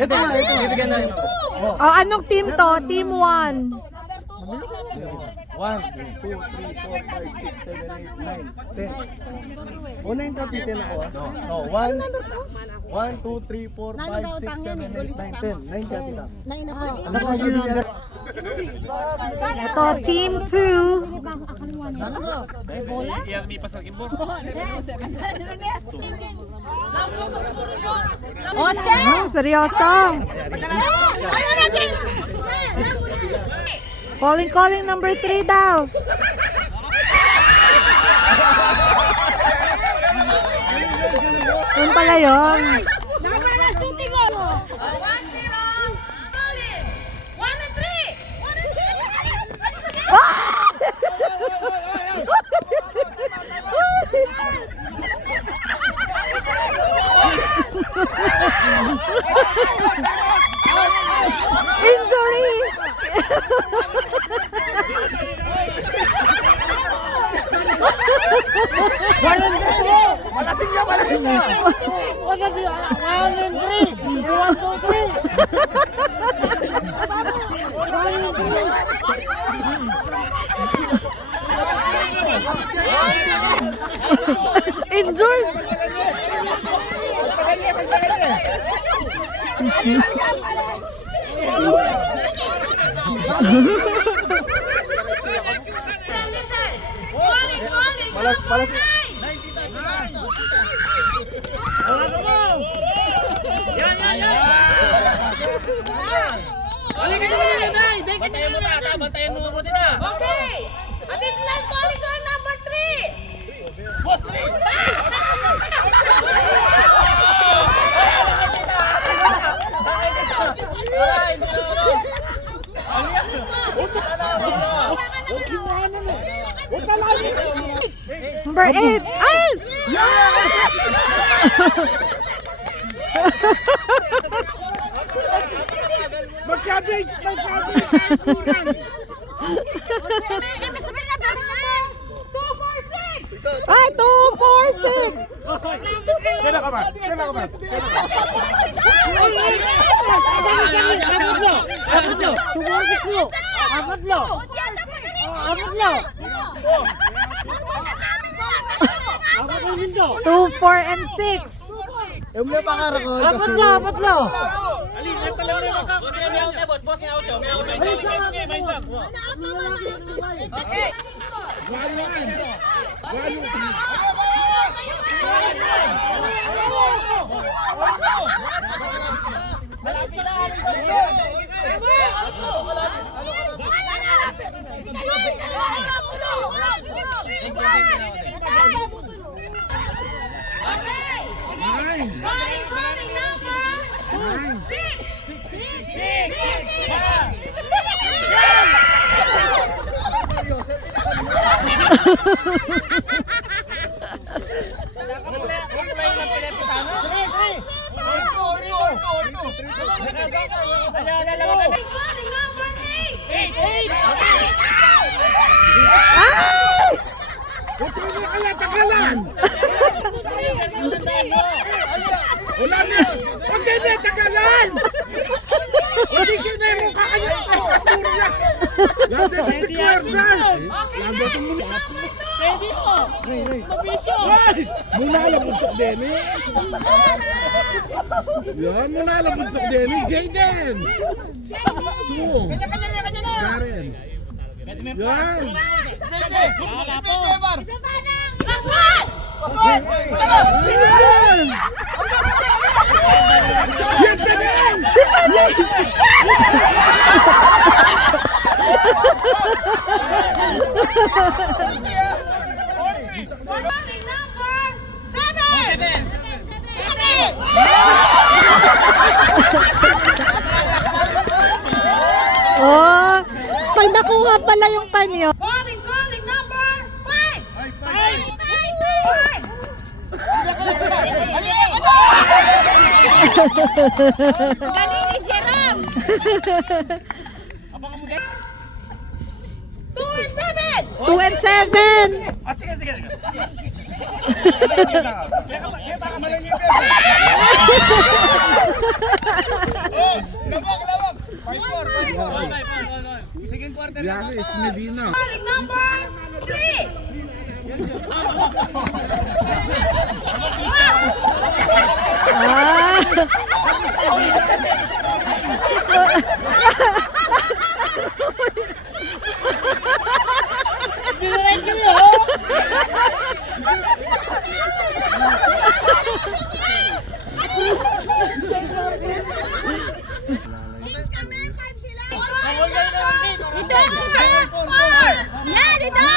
Ito na, ibigyan na ito. Oh, anong team to? Team 1. 1, 2, 3, 4, 5, 6, 7, 8, 9, 10. Una yung kapitin ako ah. Oh, 1, 2, 3, 4, 5, 6, 7, 8, 9, 10. 9 kapita. Ano ka bibigyan? Ito, team 2. Oche! Oh, seryoso. Ano natin? Calling number 3 daw. Yun pala yun. Number na shooting ko. 1-0. Calling. 1 and 3. 1 and 3. Injury. Malasing niya, malasing niya! 1 and 3. 1, 2, 3. Injured. Bantayan mo mabuti na. Okay. Additional calling call number 3. Boss, 3. Number 8. Ay! Magkabig! Ay, 2, 4, 6. Kailan ka ba? Two, 4, and 6. Yung mga pakara ko. Apat na. Okay. Calling number Yan mo na alam buntok din. Jaden! Karen! Yan! Last one! Calling number 7. Oh, pag nakuha pala yung kanyo. Calling number 5. Galing ni Jerem. 2 and 7. 2 and 7. Sige. Yaris Medina. Calling number 3. Ito! 4! Yan, ito!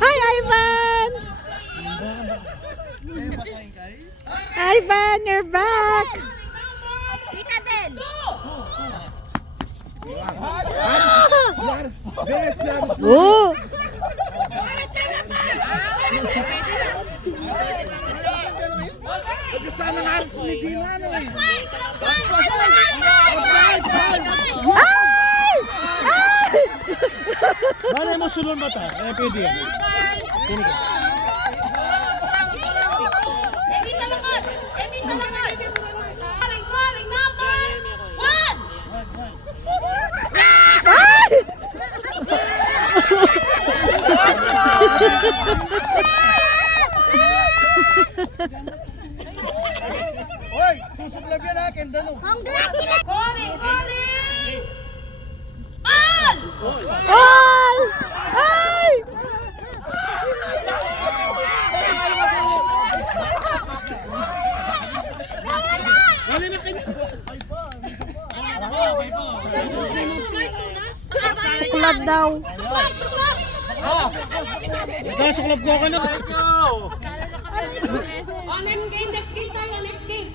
Hi, Ivan! Ivan, you're back! Ika din! Oh! Sana nga Yaris Medina ano eh. Ay! Ay! Bale mo sulon ba ta? Pwede yan. Kini ka. Emi talagot! Emi talagot! Calling number 1! Ay! Oy, susuklab yan ha, kendalo. Congratulations! Calling! All! All! Ay! Suklab daw. Suklab ko ka na. Oh, next game tayo, next game.